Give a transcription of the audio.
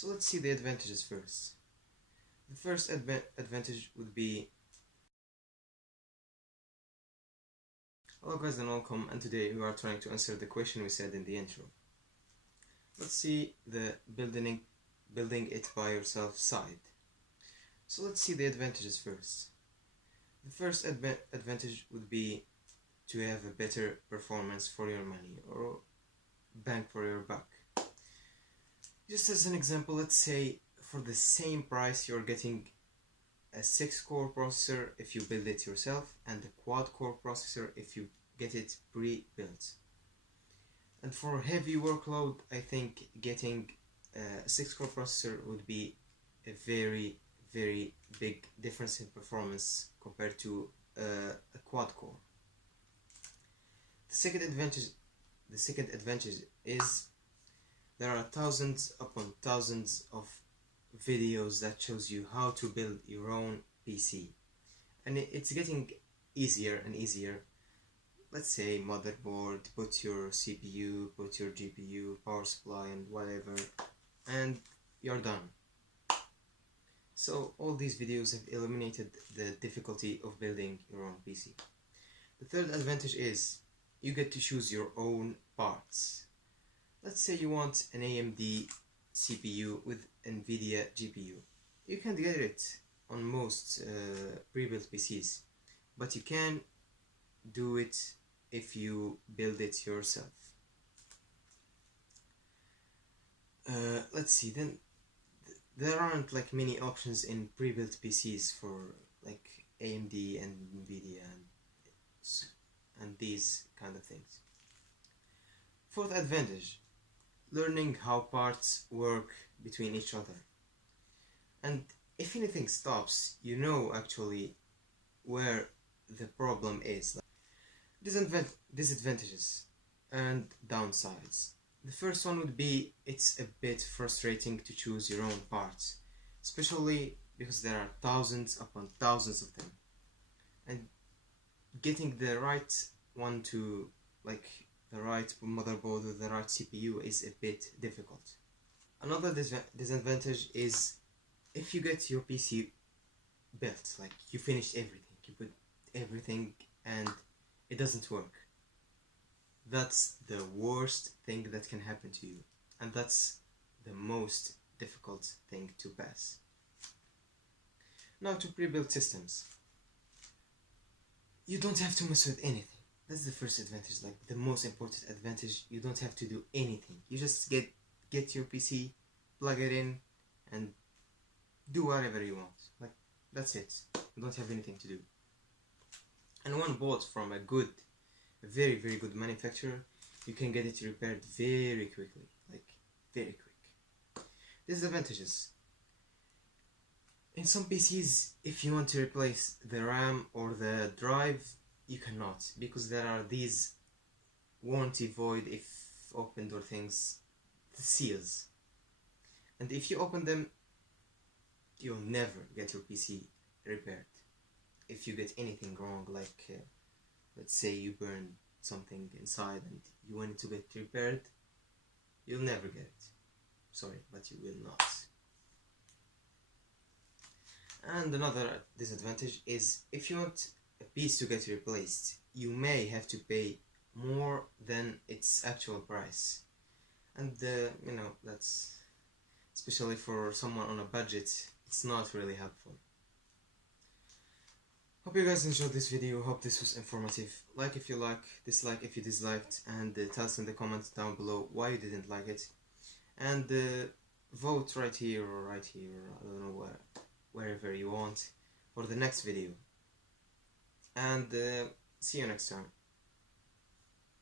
So let's see the advantages first. The first advantage would be, hello guys and welcome, and today we are trying to answer the question we said in the intro. Let's see the building it by yourself side. So let's see the advantages first. The first advantage would be to have a better performance for your money, or bang for your buck. Just as an example, let's say for the same price you're getting a 6-core processor if you build it yourself, and a quad-core processor if you get it pre-built. And for heavy workload, I think getting a 6-core processor would be a very big difference in performance compared to a quad-core. The second advantage is there are thousands upon thousands of videos that shows you how to build your own PC, and it's getting easier and easier. Let's say motherboard, put your CPU, put your GPU, power supply and whatever, and you're done. So all these videos have eliminated the difficulty of building your own PC. The third advantage is you get to choose your own parts. Let's say you want an AMD CPU with NVIDIA GPU. You can get it on most pre-built PCs, but you can do it if you build it yourself. Let's see, then there aren't like many options in pre-built PCs for like AMD and NVIDIA and these kind of things. Fourth advantage, learning how parts work between each other. And if anything stops, you know actually where the problem is. Disadvantages and downsides. The first one would be it's a bit frustrating to choose your own parts, especially because there are thousands upon thousands of them, and getting the right one to, like, the right motherboard with the right CPU is a bit difficult. Another disadvantage is if you get your PC built, like you finished everything, you put everything and it doesn't work. That's the worst thing that can happen to you, and that's the most difficult thing to pass. Now to pre-built systems. You don't have to mess with anything. That's the first advantage, like the most important advantage. You don't have to do anything. You just get your PC, plug it in, and do whatever you want. Like, that's it. You don't have anything to do. And when bought from a very good manufacturer, you can get it repaired very quickly, like very quick. Disadvantages. In some PCs, if you want to replace the RAM or the drive, you cannot, because there are these warranty void if opened or things, the seals, and if you open them, you'll never get your PC repaired. If you get anything wrong, like let's say you burn something inside and you want it to get repaired, you'll never get it. Sorry, but you will not. And another disadvantage is if you want a piece to get replaced, you may have to pay more than its actual price, and you know, that's, especially for someone on a budget, it's not really helpful. Hope you guys enjoyed this video. Hope this was informative. Like if you like, dislike if you disliked, and tell us in the comments down below why you didn't like it, and vote right here or right here, or I don't know wherever you want, for the next video. And see you next time.